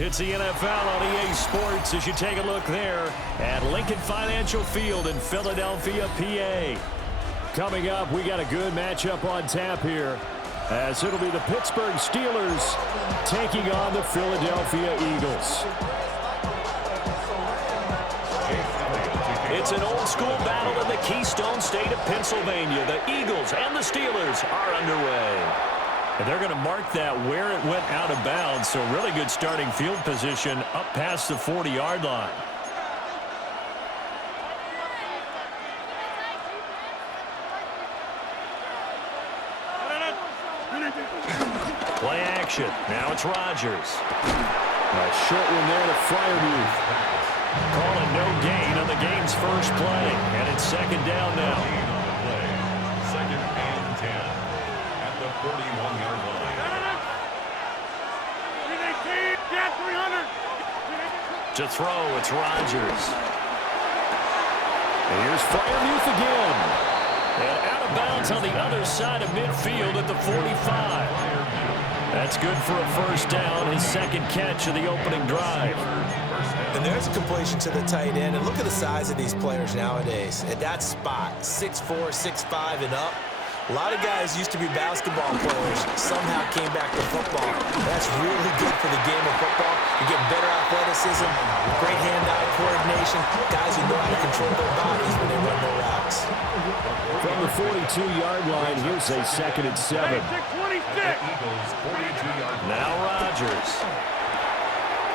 It's the NFL on EA Sports as you take a look there at Lincoln Financial Field in Philadelphia, PA. Coming up, we got a good matchup on tap here, as it'll be the Pittsburgh Steelers taking on the Philadelphia Eagles. It's an old-school battle in the Keystone State of Pennsylvania. The Eagles and the Steelers are underway. And they're going to mark that where it went out of bounds, so really good starting field position up past the 40-yard line. Play action. Now it's Rodgers. A short one there to Freiermuth. Calling no gain on the game's first play. And it's second down now. Second and 10 at the 41-yard line. To throw, it's Rodgers. And here's Freiermuth again. And out of bounds on the other side of midfield at the 45. That's good for a first down, his second catch of the opening drive. And there's a completion to the tight end. And look at the size of these players nowadays. At that spot, 6'4", 6'5", and up. A lot of guys used to be basketball players, somehow came back to football. That's really good for the game of football. You get better athleticism, great hand-eye coordination, guys who know how to control their bodies when they run their routes. From the 42-yard line, here's a second and 7. Now Rodgers.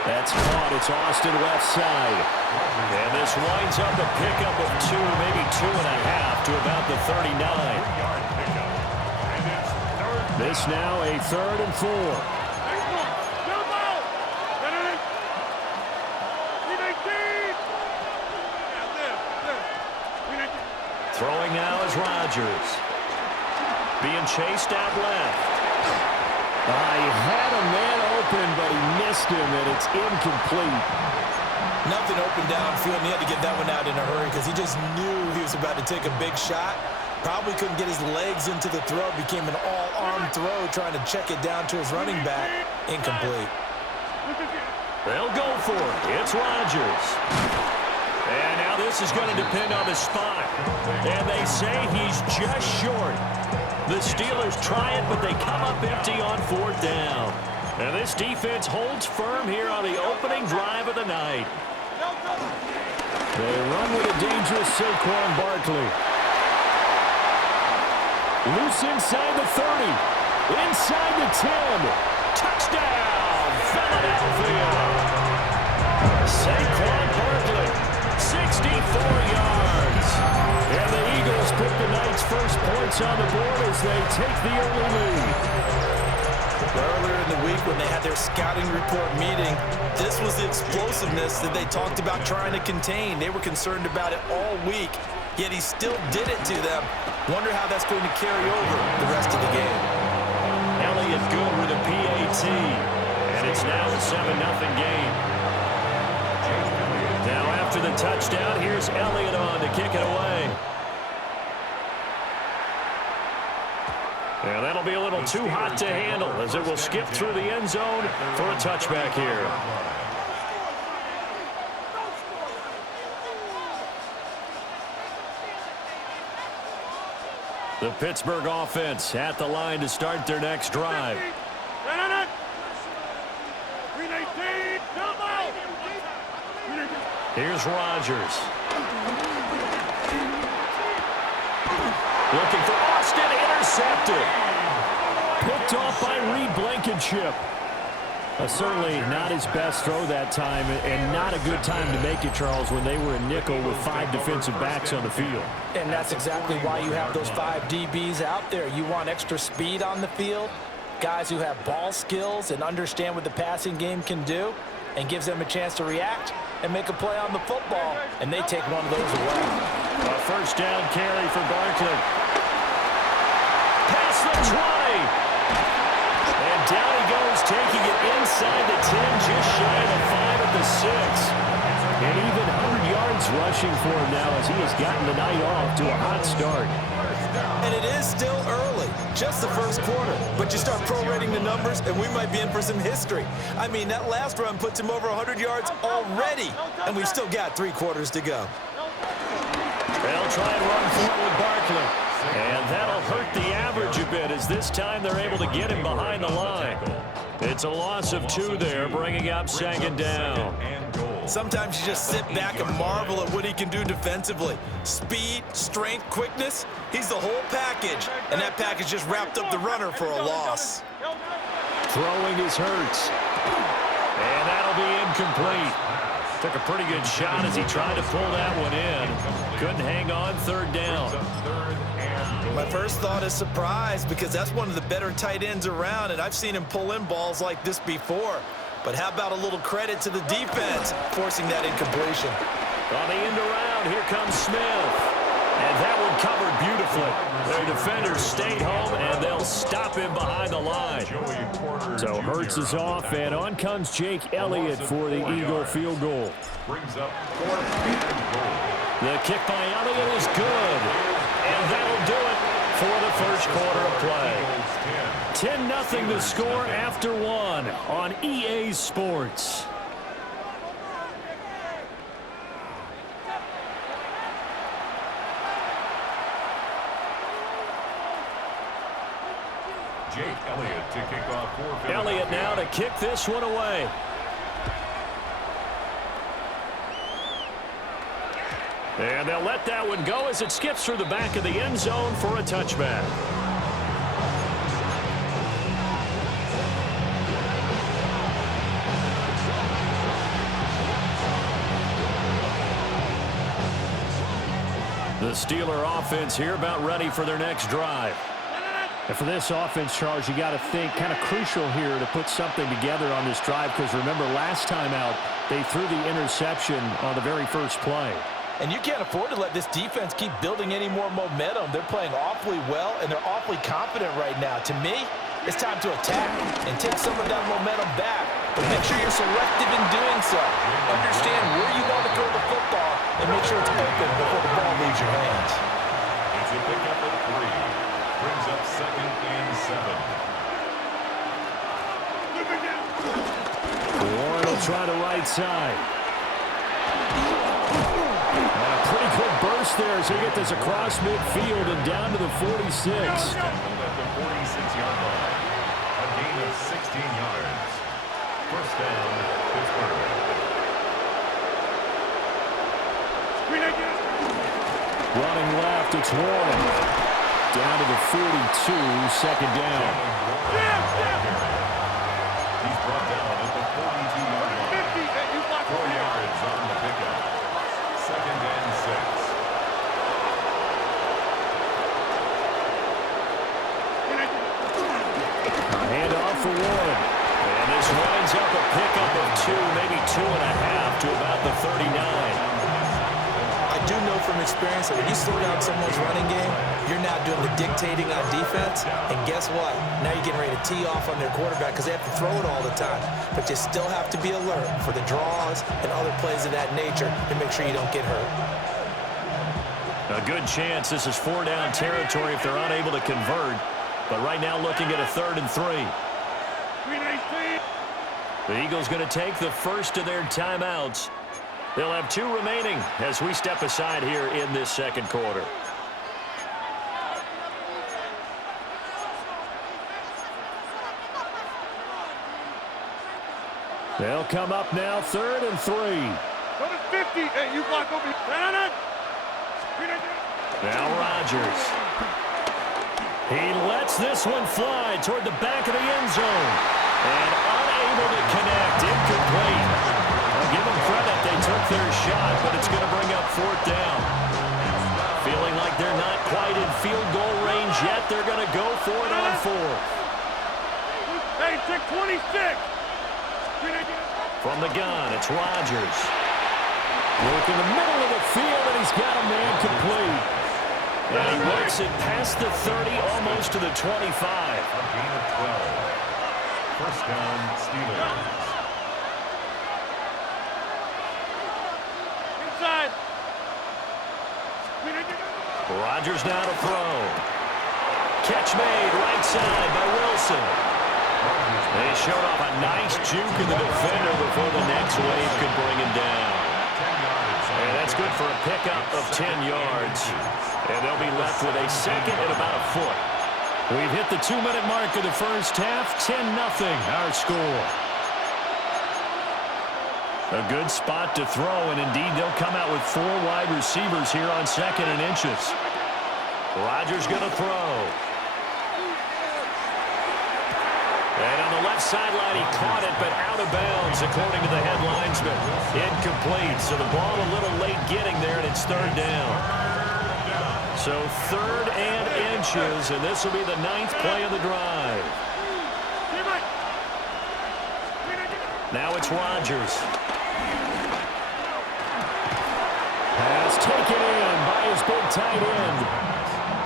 That's caught. It's Austin left side. And this winds up a pickup of 2, maybe 2.5 to about the 39. This now a 3rd and 4. Throwing now is Rodgers. Being chased out left. He had a man open, but he missed him, and it's incomplete. Nothing open downfield, and he had to get that one out in a hurry because he just knew he was about to take a big shot. Probably couldn't get his legs into the throw. Became an all-arm throw, trying to check it down to his running back. Incomplete. They'll go for it. It's Rodgers. And now this is going to depend on the spot. And they say he's just short. The Steelers try it, but they come up empty on 4th down. And this defense holds firm here on the opening drive of the night. They run with a dangerous Saquon Barkley. Loose inside the 30. Inside the 10. Touchdown, Philadelphia. Saquon Barkley, 64 yards. And the Eagles put the night's first points on the board as they take the early lead. Earlier in the week when they had their scouting report meeting, this was the explosiveness that they talked about trying to contain. They were concerned about it all week, yet he still did it to them. Wonder how that's going to carry over the rest of the game. Elliott good with a PAT, and it's now a 7-0 game. Now after the touchdown, here's Elliott on to kick it away. And that'll be a little too hot to handle as it will skip through the end zone for a touchback here. The Pittsburgh offense at the line to start their next drive. Here's Rodgers. Looking for Austin, intercepted. Picked off by Reed Blankenship. Certainly not his best throw that time, and not a good time to make it, Charles, when they were in nickel with 5 defensive backs on the field. And that's exactly why you have those 5 DBs out there. You want extra speed on the field, guys who have ball skills and understand what the passing game can do, and gives them a chance to react and make a play on the football, and they take one of those away. A first down carry for Barkley. Past the 20. And down he goes, taking it inside the 10, just shy of the 5 at the 6. And even 100 yards rushing for him now as he has gotten the night off to a hot start. And it is still early, just the first quarter. But you start prorating the numbers, and we might be in for some history. I mean, that last run puts him over 100 yards already, and we've still got 3 quarters to go. They'll try and run for it with Barkley. And that'll hurt the average a bit as this time they're able to get him behind the line. It's a loss of 2 there, bringing up second down. Sometimes you just sit back and marvel at what he can do defensively. Speed, strength, quickness, he's the whole package. And that package just wrapped up the runner for a loss. Throwing is Hurts. And that'll be incomplete. Took a pretty good shot as he tried to pull that one in. Couldn't hang on, third down. My first thought is surprise because that's one of the better tight ends around, and I've seen him pull in balls like this before. But how about a little credit to the defense forcing that incompletion? On the end around, here comes Smith. And that one covered beautifully. Their defenders stayed home, and they'll stop him behind the line. So Hurts is off, and on comes Jake Elliott for the Eagle field goal. Brings up 4th and goal. The kick by Elliott is good. And that'll do it for the first quarter of play. 10-0 the score after 1 on EA Sports. Jake Elliott to kick off for Elliott now to kick this one away. And they'll let that one go as it skips through the back of the end zone for a touchback. The Steeler offense here about ready for their next drive. And for this offense, Charles, you got to think kind of crucial here to put something together on this drive because remember last time out they threw the interception on the very first play. And you can't afford to let this defense keep building any more momentum. They're playing awfully well, and they're awfully confident right now. To me, it's time to attack and take some of that momentum back. But make sure you're selective in doing so. Understand where you want to throw the football and make sure it's open before the ball leaves your hands. It's a pickup at 3. Brings up 2nd and 7. Warren will try the right side. And a pretty good burst there as he gets this across midfield and down to the 46. At the 46-yard line. A gain of 16 yards. First down, Pittsburgh. Running left, it's Warren. Down to the 42, second down. He's brought down at the 42-yard line. 4 yards on the pickup. 2nd and 6. Handoff for Warren. And this winds up a pickup of 2, maybe 2.5 to about the 39. I do know from experience that when you slow down someone's running game, you're now doing the dictating on defense. And guess what? Now you're getting ready to tee off on their quarterback because they have to throw it all the time. But you still have to be alert for the draws and other plays of that nature to make sure you don't get hurt. A good chance this is 4-down territory if they're unable to convert. But right now looking at a 3rd and 3. The Eagles going to take the first of their timeouts. They'll have 2 remaining as we step aside here in this second quarter. They'll come up now 3rd and 3. Go to 50. Hey, you block over here. Now Rodgers. He lets this one fly toward the back of the end zone. And unable to connect. Incomplete. I'll give them credit. They took their shot, but it's going to bring up 4th down. Feeling like they're not quite in field goal range yet. They're going to go for it on 4th. Hey, 26. From the gun, it's Rodgers. Work in the middle of the field, and he's got a man complete. And he works it past the 30, almost to the 25. A gain of 12. First down, Steelers. Inside. Rodgers now to throw. Catch made right side by Wilson. They showed off a nice juke in the defender before the next wave could bring him down. And that's good for a pickup of 10 yards. And they'll be left with a second and about a foot. We've hit the 2-minute mark of the first half. 10-0 our score. A good spot to throw, and indeed they'll come out with 4 wide receivers here on 2nd and inches. Rodgers going to throw. And on the left sideline, he caught it, but out of bounds, according to the head linesman. Incomplete, so the ball a little late getting there, and it's 3rd down. So 3rd and inches, and this will be the 9th play of the drive. Now it's Rodgers. Pass taken in by his big tight end.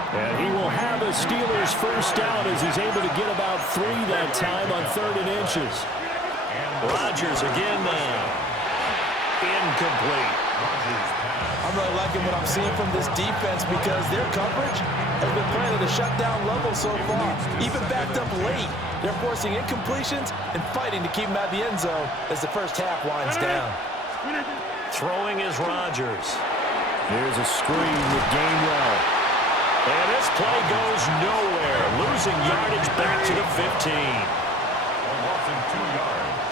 And he will have a Steelers first down as he's able to get about 3 that time on 3rd and inches. Rodgers again now. Incomplete. I'm really liking what I'm seeing from this defense because their coverage has been playing at a shutdown level so far. Even backed up late, they're forcing incompletions and fighting to keep them out of the end zone as the first half winds down. Throwing is Rodgers. Here's a screen with Gainwell. And this play goes nowhere. Losing yardage back to the 15. Loss in 2 yards.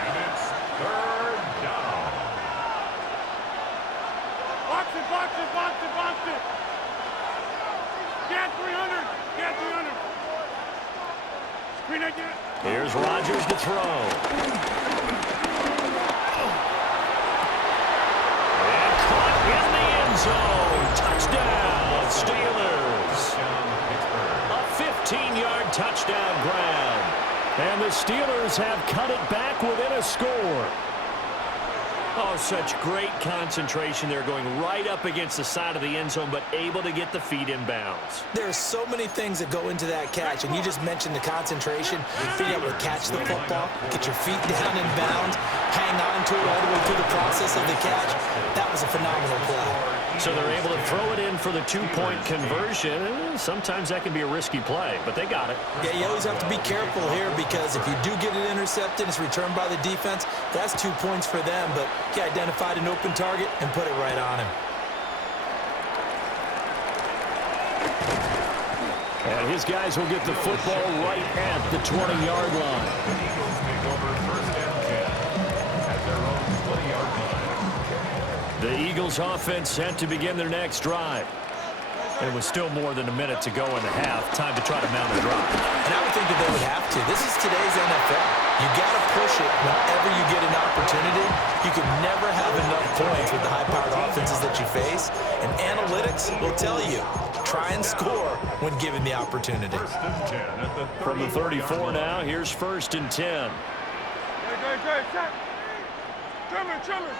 And it's 3rd down. Box it, box it, box it, box it. Get 300. Get 300. Screen again. Here's Rodgers to throw. And caught in the end zone. Touchdown, Steelers. A 15-yard touchdown grab. And the Steelers have cut it back within a score. Oh, such great concentration. They're going right up against the side of the end zone, but able to get the feet in bounds. There's so many things that go into that catch, and you just mentioned the concentration, being able to catch the football, get your feet down in bounds, hang on to it all the way through the process of the catch. That was a phenomenal play. So they're able to throw it in for the 2-point conversion. Sometimes that can be a risky play, but they got it. Yeah, you always have to be careful here because if you do get it intercepted, it's returned by the defense, that's 2 points for them, but he identified an open target and put it right on him. And his guys will get the football right at the 20-yard line. The Eagles take over 1st and 10 at their own 20-yard line. The Eagles offense set to begin their next drive. And with still more than a minute to go in the half, time to try to mount a drive. And I would think that they would have to. This is today's NFL. You got to push it whenever you get an opportunity. You can never have enough points with the high-powered offenses that you face. And analytics will tell you, try and score when given the opportunity. 1st and 10 at the 30. From the 34 now, here's 1st and 10. Good, check. Chillin'.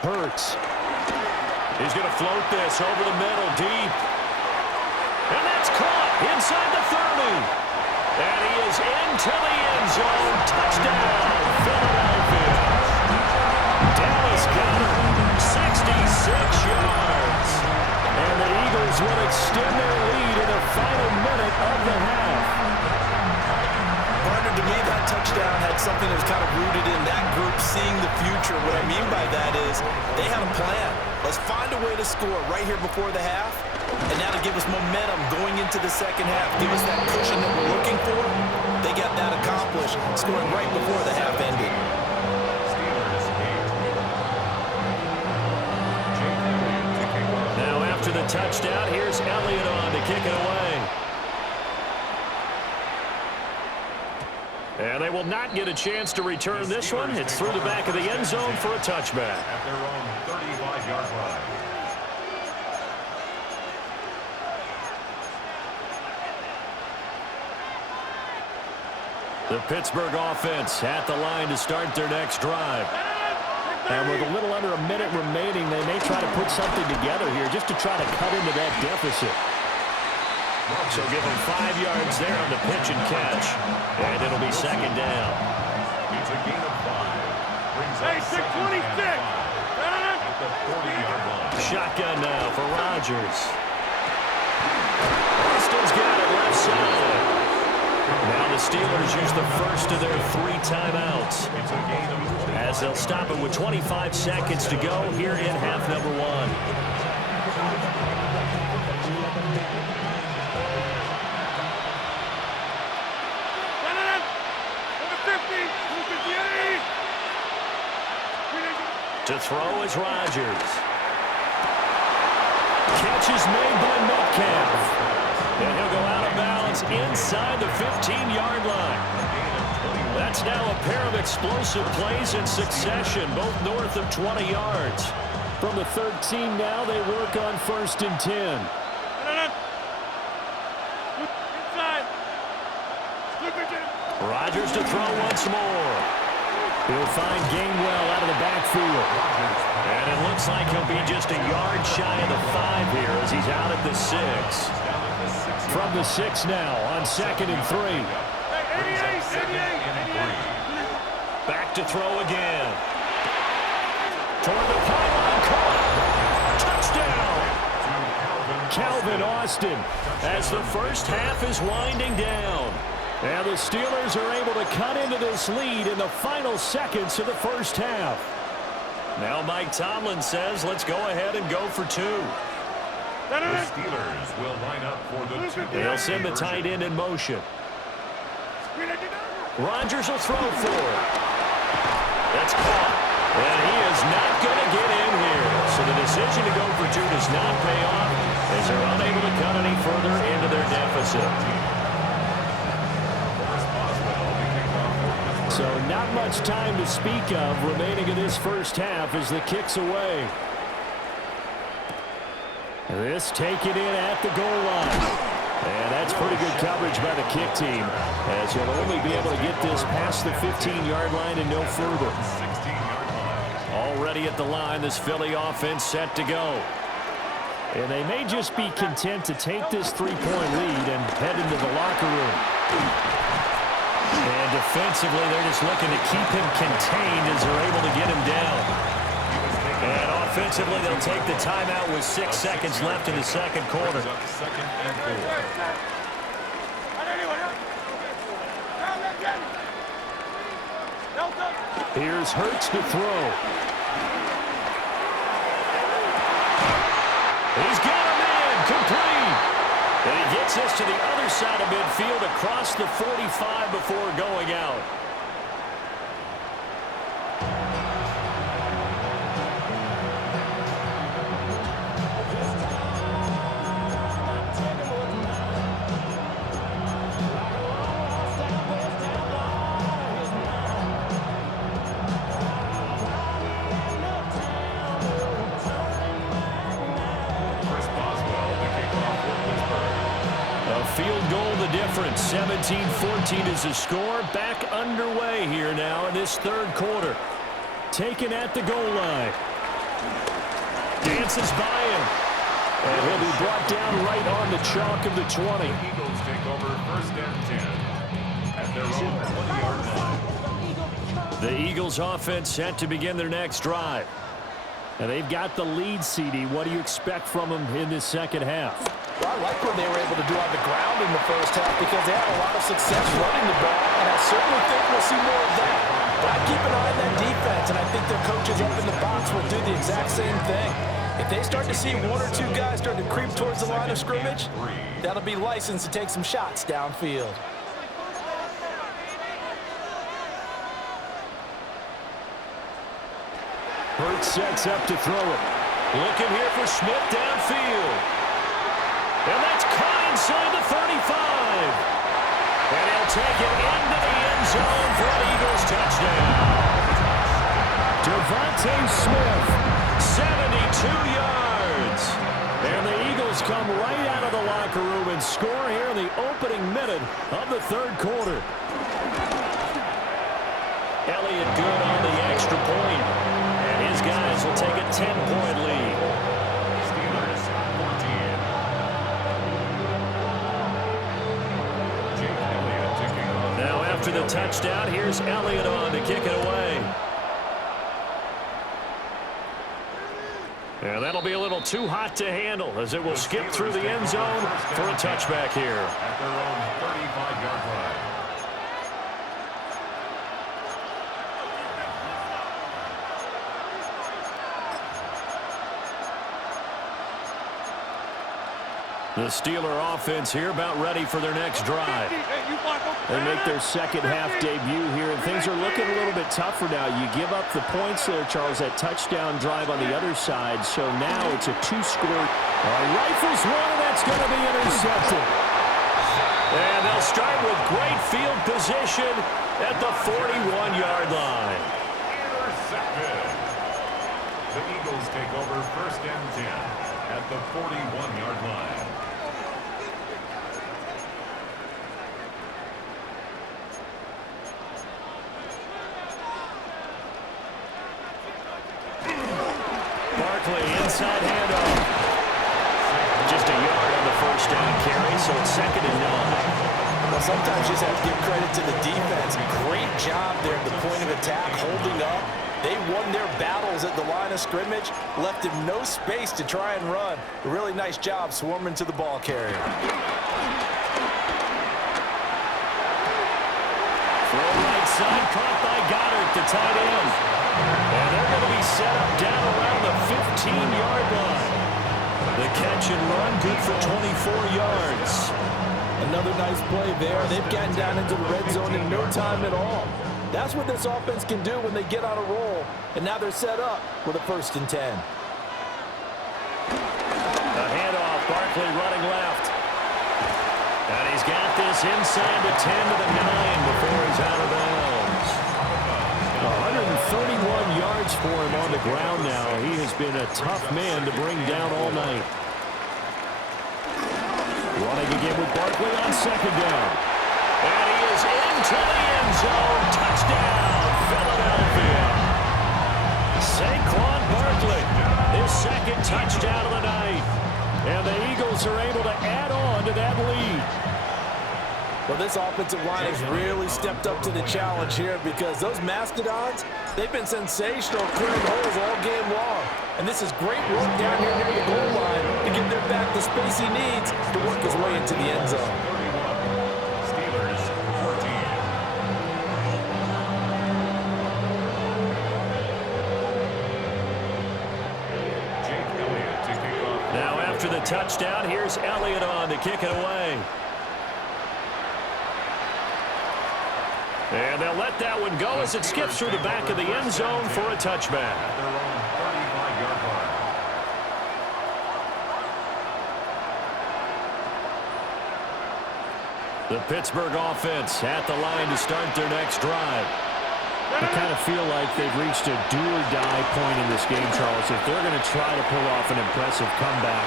Hurts. He's going to float this over the middle, deep. And that's caught inside the 30. And he is into the end zone. Touchdown, Philadelphia. Dallas Goedert, 66 yards. And the Eagles will extend their lead in the final minute of the half. Partner, to me, that touchdown had something that was kind of rooted in that group seeing the future. What I mean by that is they had a plan. Let's find a way to score right here before the half, and now to give us momentum going into the second half, give us that cushion that we're looking for. They got that accomplished, scoring right before the half ended. Now after the touchdown, here's Elliott on to kick it away. And they will not get a chance to return this one. It's through the back of the end zone for a touchback. At their own 35-yard line. The Pittsburgh offense at the line to start their next drive. And with a little under a minute remaining, they may try to put something together here just to try to cut into that deficit. So give them 5 yards there on the pitch and catch. And it'll be second down. It's a gain of 5. Brings Hey, up second 626. and 5 at the 40-yard line. Shotgun now for Rodgers. Austin's got it left side. Now the Steelers use the first of their 3 timeouts. It's a gain of 3. As they'll stop it with 25 seconds to go here in half number 1. To throw is Rodgers. Catch is made by Metcalf. And he'll go out of bounds inside the 15-yard line. That's now a pair of explosive plays in succession, both north of 20 yards. From the 13 now, they work on 1st and 10. Inside. Rodgers to throw once more. He'll find Gainwell out of the backfield. And it looks like he'll be just a yard shy of the 5 here as he's out at the 6. From the 6 now on 2nd and 3. 88. Back to throw again. Toward the pylon, caught. Touchdown. Calvin Austin as the first half is winding down. And the Steelers are able to cut into this lead in the final seconds of the first half. Now Mike Tomlin says, let's go ahead and go for 2. The Steelers will line up for the 2. They'll send the tight end in motion. Rodgers will throw for it. That's caught. And he is not going to get in here. So the decision to go for 2 does not pay off as they're unable to cut any further into their deficit. So not much time to speak of remaining in this first half as the kick's away. This taken in at the goal line. And that's pretty good coverage by the kick team, as he'll only be able to get this past the 15-yard line and no further. Already at the line, this Philly offense set to go. And they may just be content to take this 3-point lead and head into the locker room. And defensively, they're just looking to keep him contained as they're able to get him down. And offensively, they'll take the timeout with 6 seconds left in the second quarter. Here's Hurts to throw. He's got a man complete. And he gets us to the other side of midfield across the 45 before going out. Field goal the difference. 17-14 is the score. Back underway here now in this third quarter. Taken at the goal line. Dances by him. And he'll be brought down right on the chalk of the 20. The Eagles take over 1st and 10 at their own 20-yard line. The Eagles offense set to begin their next drive. And they've got the lead, CD. What do you expect from them in this second half? Well, I like what they were able to do on the ground in the first half because they had a lot of success running the ball, and I certainly think we'll see more of that. But I keep an eye on that defense, and I think their coaches up in the box will do the exact same thing. If they start to see 1 or 2 guys start to creep towards the line of scrimmage, that'll be licensed to take some shots downfield. Hurts sets up to throw it. Looking here for Smith downfield. And that's caught inside the 35. And he'll take it into the end zone for an Eagles touchdown. Devontae Smith, 72 yards. And the Eagles come right out of the locker room and score here in the opening minute of the third quarter. Elliott good on the extra point. And his guys will take a 10-point lead. Steelers 14. Jake Elliott taking off. Now after the touchdown, here's Elliott on to kick it away. And that'll be a little too hot to handle as it will skip through the end zone for a touchback here. At their own 35-yard line. The Steeler offense here about ready for their next drive. They make their second half debut here, and things are looking a little bit tougher now. You give up the points there, Charles, that touchdown drive on the other side, so now it's a two-score. Rifles one, and that's going to be intercepted. And they'll start with great field position at the 41-yard line. Intercepted. The Eagles take over 1st and 10 at the 41-yard line. Barkley, inside handoff. Just a yard on the first down carry, so it's 2nd and 9. Well, sometimes you just have to give credit to the defense. Great job there at the point of attack, holding up. They won their battles at the line of scrimmage, left him no space to try and run. A really nice job swarming to the ball carrier. Throw right side, caught by Goddard to tight end. And they're going to be set up down around the 15-yard line. The catch and run, good for 24 yards. Another nice play there. They've gotten down into the red zone in no time at all. That's what this offense can do when they get on a roll. And now they're set up with a 1st and 10. A handoff, Barkley running left. And he's got this inside the 10 to the 9 before he's out of bounds. 131 yards for him on the ground now. He has been a tough man to bring down all night. Running again with Barkley on 2nd down. And he is into the end zone. Touchdown, Philadelphia. Saquon Barkley, his 2nd touchdown of the night. And the Eagles are able to add on to that lead. Well, this offensive line has really stepped up to the challenge here because those Mastodons, they've been sensational clearing holes all game long. And this is great work down here near the goal line to give their back the space he needs to work his way into the end zone. 31. Steelers 14. Jake Elliott to kick off. Now after the touchdown, here's Elliott on to kick it away. And they'll let that one go as it skips through the back of the end zone for a touchback. At their own 35-yard line. The Pittsburgh offense at the line to start their next drive. I kind of feel like they've reached a do-or-die point in this game, Charles, if they're going to try to pull off an impressive comeback.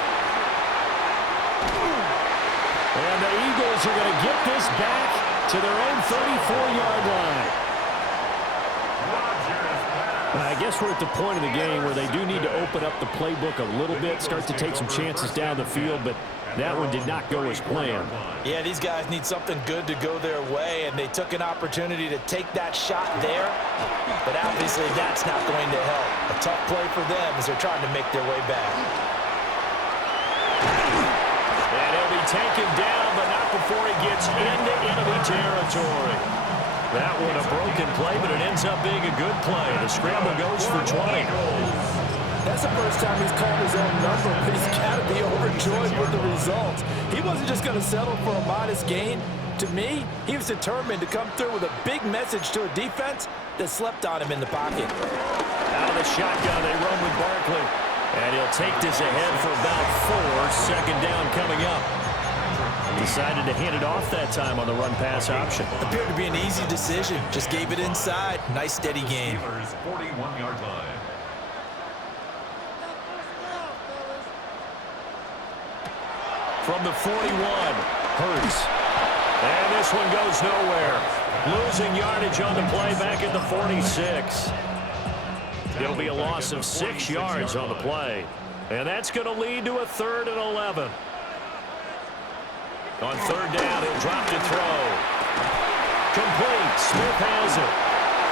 And the Eagles are going to get this back to their own 34-yard line. I guess we're at the point of the game where they do need to open up the playbook a little bit, start to take some chances down the field, but that one did not go as planned. Yeah, these guys need something good to go their way, and they took an opportunity to take that shot there, but obviously that's not going to help. A tough play for them as they're trying to make their way back. And he'll be taken down, but not before he gets into enemy territory. That one a broken play, but it ends up being a good play. The scramble goes for 20. That's the first time he's called his own number, but he's got to be overjoyed with the results. He wasn't just going to settle for a modest gain. To me, he was determined to come through with a big message to a defense that slept on him in the pocket. Out of the shotgun, they run with Barkley. And he'll take this ahead for about 4. 2nd down coming up. Decided to hand it off that time on the run-pass option. Appeared to be an easy decision. Just gave it inside. Nice, steady game. 41-yard line. From the 41, Hurts. And this one goes nowhere. Losing yardage on the play back at the 46. It'll be a loss of 6 yards on the play. And that's going to lead to a 3rd and 11. On 3rd down, he'll drop to throw. Complete. Smith has it.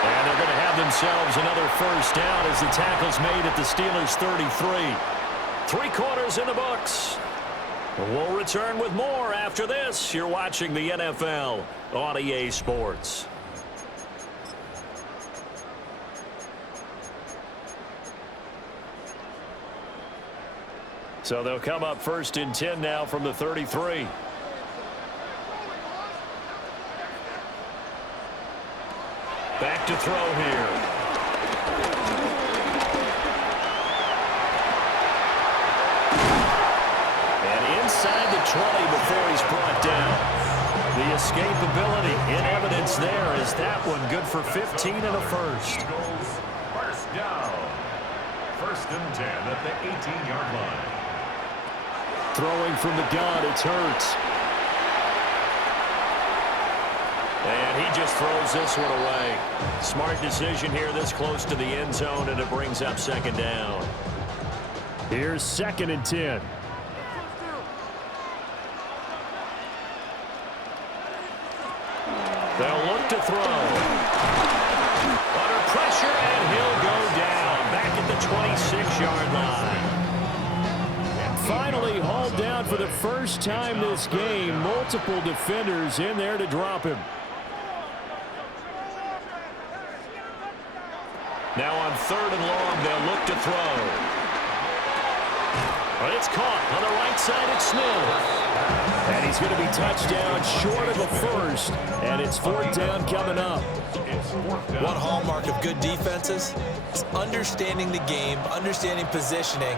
And they're going to have themselves another 1st down as the tackle's made at the Steelers' 33. 3 quarters in the books. We'll return with more after this. You're watching the NFL on EA Sports. So they'll come up 1st and 10 now from the 33. Back to throw here. Inside the 20 before he's brought down. The escapability in evidence there is that one good for 15 and a 1st. Eagles, 1st down. 1st and 10 at the 18-yard line. Throwing from the gun, it's Hurts. And he just throws this one away. Smart decision here this close to the end zone, and it brings up 2nd down. Here's 2nd and 10. They'll look to throw. Under pressure, and he'll go down. Back at the 26-yard line. Finally hauled down for the first time this game. Multiple defenders in there to drop him. Now on 3rd and long, they'll look to throw. But it's caught on the right side. It's Smith. And he's going to be touchdown short of a 1st. And it's 4th down coming up. One hallmark of good defenses is understanding the game, understanding positioning,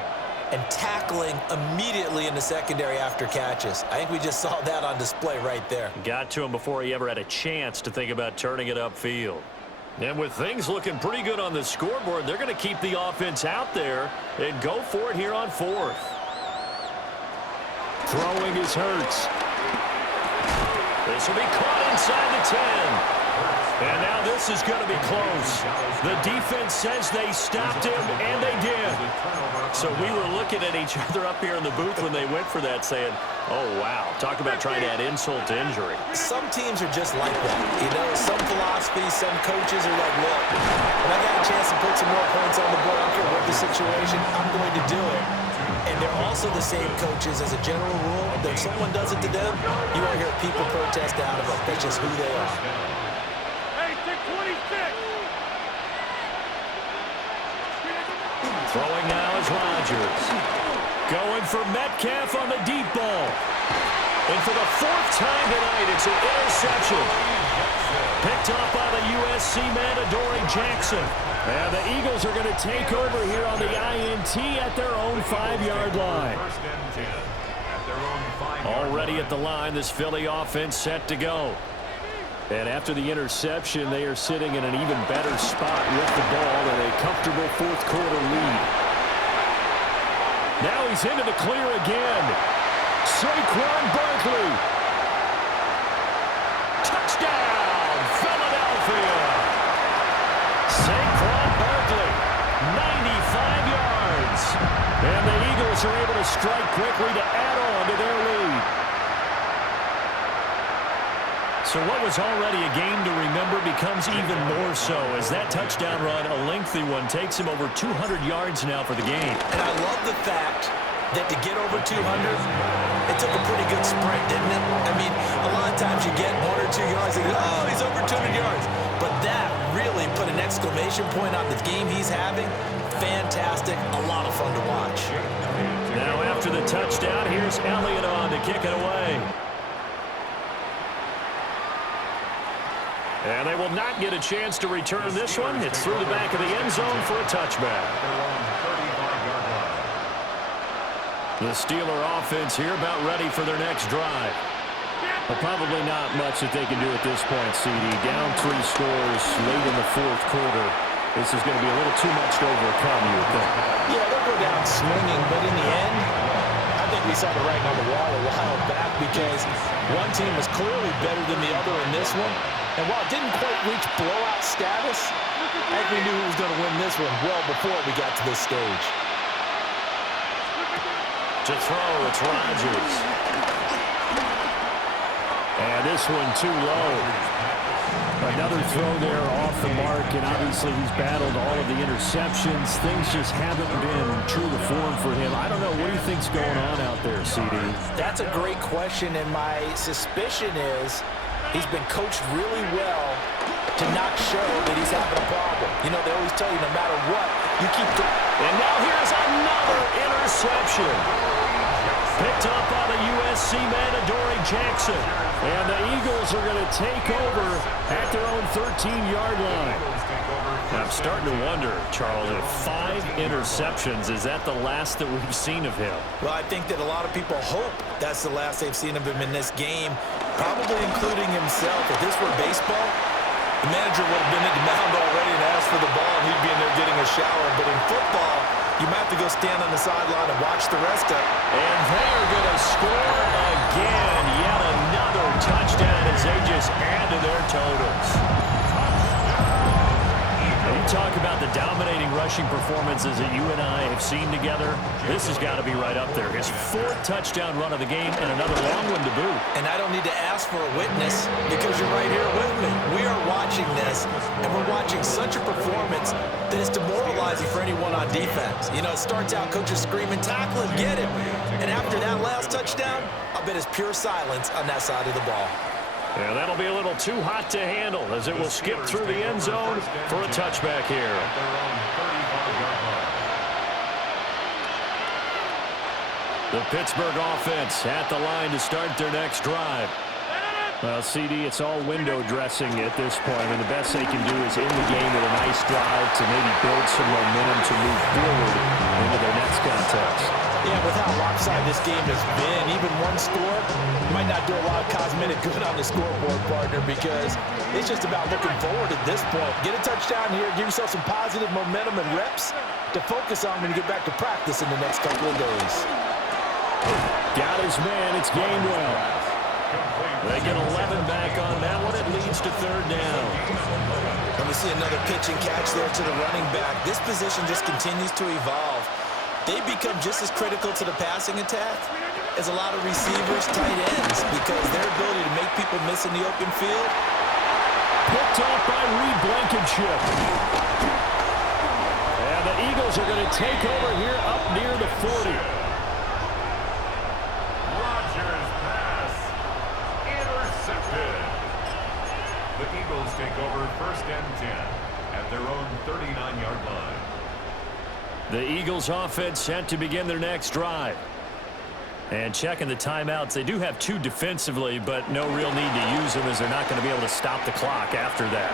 and tackling immediately in the secondary after catches. I think we just saw that on display right there. Got to him before he ever had a chance to think about turning it upfield. And with things looking pretty good on the scoreboard, they're going to keep the offense out there and go for it here on 4th. Throwing is Hurts. This will be caught inside the 10. And now this is going to be close. The defense says they stopped him, and they did. So we were looking at each other up here in the booth when they went for that, saying, oh, wow, talk about trying to add insult to injury. Some teams are just like that. You know, some philosophies, some coaches are like, look, when I got a chance to put some more points on the board, I don't care what the situation, I'm going to do it. And they're also the same coaches as a general rule. That if someone does it to them, you won't hear people protest out of it. That's just who they are. Hey, 626. Throwing now is Rodgers. Going for Metcalf on the deep ball. And for the 4th time tonight, it's an interception. Picked up by the USC man, Adoree Jackson. And the Eagles are going to take over here on the INT at their own 5-yard line. Already at the line, this Philly offense set to go. And after the interception, they are sitting in an even better spot with the ball and a comfortable 4th quarter lead. Now he's into the clear again. Saquon Barkley. Touchdown, Philadelphia. Saquon Barkley, 95 yards. And the Eagles are able to strike quickly to add on to their lead. So what was already a game to remember becomes even more so as that touchdown run, a lengthy one, takes him over 200 yards now for the game. And I love the fact that to get over 200, it took a pretty good sprint, didn't it? I mean, a lot of times you get 1 or 2 yards and you go, oh, he's over 200 yards. But that really put an exclamation point on the game he's having. Fantastic, a lot of fun to watch. Now after the touchdown, here's Elliott on to kick it away. And they will not get a chance to return this one. It's through the back of the end zone for a touchback. The Steeler offense here about ready for their next drive. Well, probably not much that they can do at this point, CD. Down 3 scores late in the 4th quarter. This is going to be a little too much to overcome, you would think. Yeah, they'll go down swinging, but in the end, I think we saw the writing on the wall a while back because one team was clearly better than the other in this one. And while it didn't quite reach blowout status, I think we knew who was going to win this one well before we got to this stage. To throw, it's Rodgers. And this one too low. Another throw there off the mark, and obviously he's battled all of the interceptions. Things just haven't been true to form for him. I don't know. What do you think's going on out there, CD? That's a great question, and my suspicion is he's been coached really well to not show that he's having a problem. You know, they always tell you no matter what, you keep going. And now here's another interception. Picked up by the USC man, Adoree Jackson. And the Eagles are going to take over at their own 13-yard line. I'm starting to wonder, Charles, if 5 interceptions, is that the last that we've seen of him? Well, I think that a lot of people hope that's the last they've seen of him in this game, probably including himself. If this were baseball, the manager would have been at the mound already and asked for the ball, and he'd be in there getting a shower. But in football, you might have to go stand on the sideline and watch the rest of it. And they're going to score again. Yet another touchdown as they just add to their totals. You talk about the dominating rushing performances that you and I have seen together. This has got to be right up there. His 4th touchdown run of the game and another long one to boot. And I don't need to ask for a witness because you're right here with me. We are watching this, and we're watching such a performance that is demoralizing for anyone on defense. You know, it starts out coaches screaming, tackle him, get him. And after that last touchdown, I'll bet it's pure silence on that side of the ball. Yeah, that'll be a little too hot to handle as it will skip through the end zone for a touchback here. The Pittsburgh offense at the line to start their next drive. Well, CD, it's all window dressing at this point. I mean, the best they can do is end the game with a nice drive to maybe build some momentum to move forward into their next contest. Yeah, with how lopsided this game has been, even one score might not do a lot of cosmetic good on the scoreboard, partner, because it's just about looking forward at this point. Get a touchdown here, give yourself some positive momentum and reps to focus on when you get back to practice in the next couple of days. Got his man. It's Gainwell. They get 11 back on that one. It leads to 3rd down. Let me see another pitch and catch there to the running back. This position just continues to evolve. They become just as critical to the passing attack as a lot of receivers, tight ends, because their ability to make people miss in the open field. Picked off by Reed Blankenship. And the Eagles are going to take over here up near the 40. Rodgers pass. Intercepted. The Eagles take over 1st and 10 at their own 39-yard line. The Eagles offense set to begin their next drive. And checking the timeouts, they do have 2 defensively, but no real need to use them as they're not going to be able to stop the clock after that.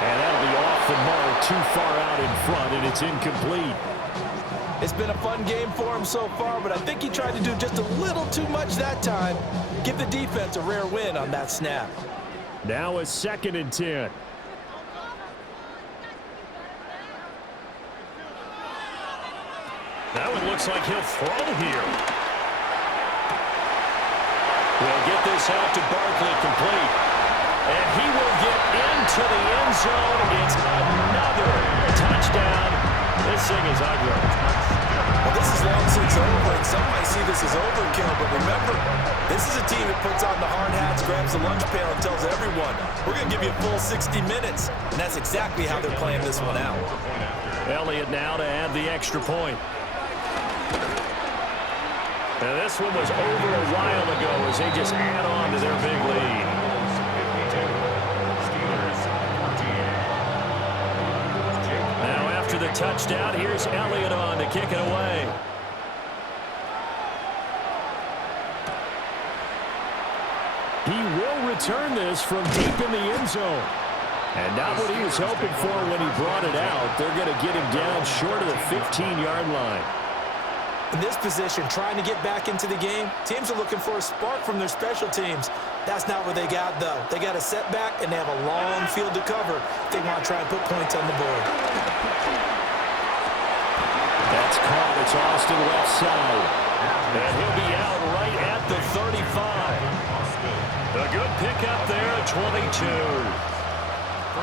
And that'll be off the mark, too far out in front, and it's incomplete. It's been a fun game for him so far, but I think he tried to do just a little too much that time. Give the defense a rare win on that snap. Now a 2nd and 10. That one looks like he'll throw here. We'll get this out to Barkley complete. And he will get into the end zone. It's another touchdown. This thing is ugly. Well, this is long since over, and some might see this as overkill, but remember, this is a team that puts on the hard hats, grabs the lunch pail, and tells everyone, we're going to give you a full 60 minutes. And that's exactly how they're playing this one out. Elliott now to add the extra point. And this one was over a while ago as they just add on to their big lead. Now after the touchdown, here's Elliott on to kick it away. He will return this from deep in the end zone. And not what he was hoping for when he brought it out. They're going to get him down short of the 15-yard line. In this position, trying to get back into the game, teams are looking for a spark from their special teams. That's not what they got, though. They got a setback, and they have a long field to cover if they want to try and put points on the board. That's caught. It's Austin left side. And he'll be out right at the 35. The A good pickup there at 22.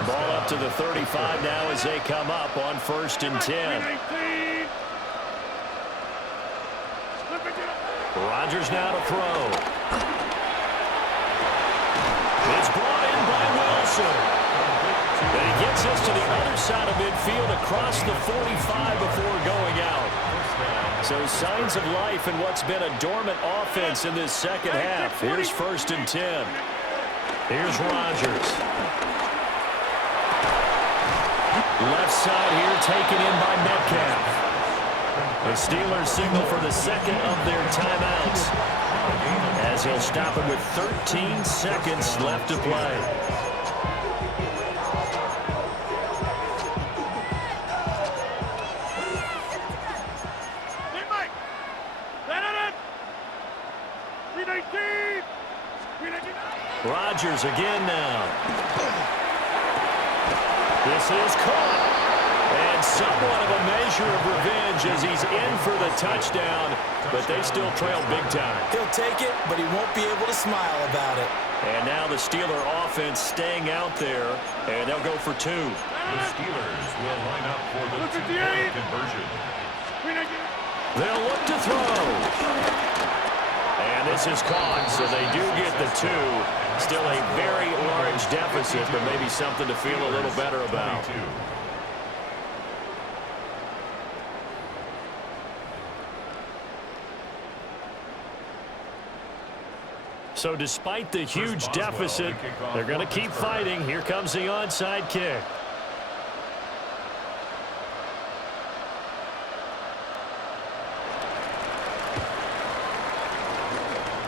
Ball up to the 35 now as they come up on 1st and 10. Rodgers now to throw. It's brought in by Wilson. And he gets us to the other side of midfield across the 45 before going out. So signs of life in what's been a dormant offense in this second half. Here's 1st and 10. Here's Rodgers. Left side here taken in by Metcalf. The Steelers signal for the second of their timeouts as he'll stop it with 13 seconds left to play. Rodgers again now. This is caught. And somewhat of a measure of revenge as he's in for the touchdown, but they still trail big time. He'll take it, but he won't be able to smile about it. And now the Steeler offense staying out there, and they'll go for 2. The Steelers will line up for the two-point conversion. They'll look to throw. And this is caught, so they do get the 2. Still a very large deficit, but maybe something to feel a little better about. So despite the huge deficit, they're going to keep fighting. Here comes the onside kick.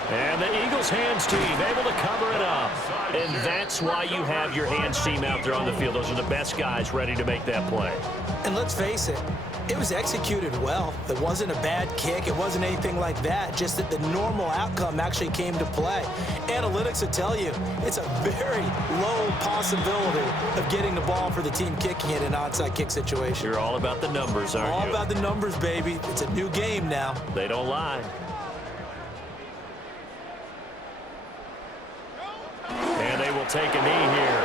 And the Eagles hands team able to cover it up. And that's why you have your hands team out there on the field. Those are the best guys ready to make that play. And let's face it, it was executed well. It wasn't a bad kick. It wasn't anything like that. Just that the normal outcome actually came to play. Analytics will tell you it's a very low possibility of getting the ball for the team kicking it in an onside kick situation. You're all about the numbers, aren't you? All about the numbers, baby. It's a new game now. They don't lie. And they will take a knee here.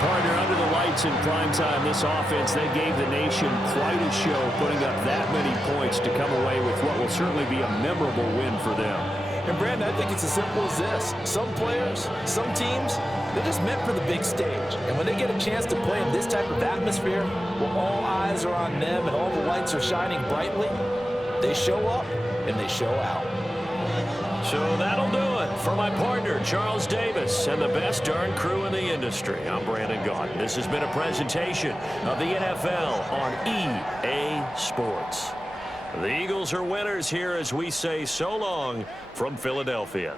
Partner, under the lights in prime time, this offense, they gave the nation quite a show, putting up that many points to come away with what will certainly be a memorable win for them. And Brandon, I think it's as simple as this. Some players, some teams, they're just meant for the big stage. And when they get a chance to play in this type of atmosphere, where all eyes are on them and all the lights are shining brightly, they show up and they show out. So that'll do it for my partner, Charles Davis, and the best darn crew in the industry. I'm Brandon Gaudin. This has been a presentation of the NFL on EA Sports. The Eagles are winners here as we say so long from Philadelphia.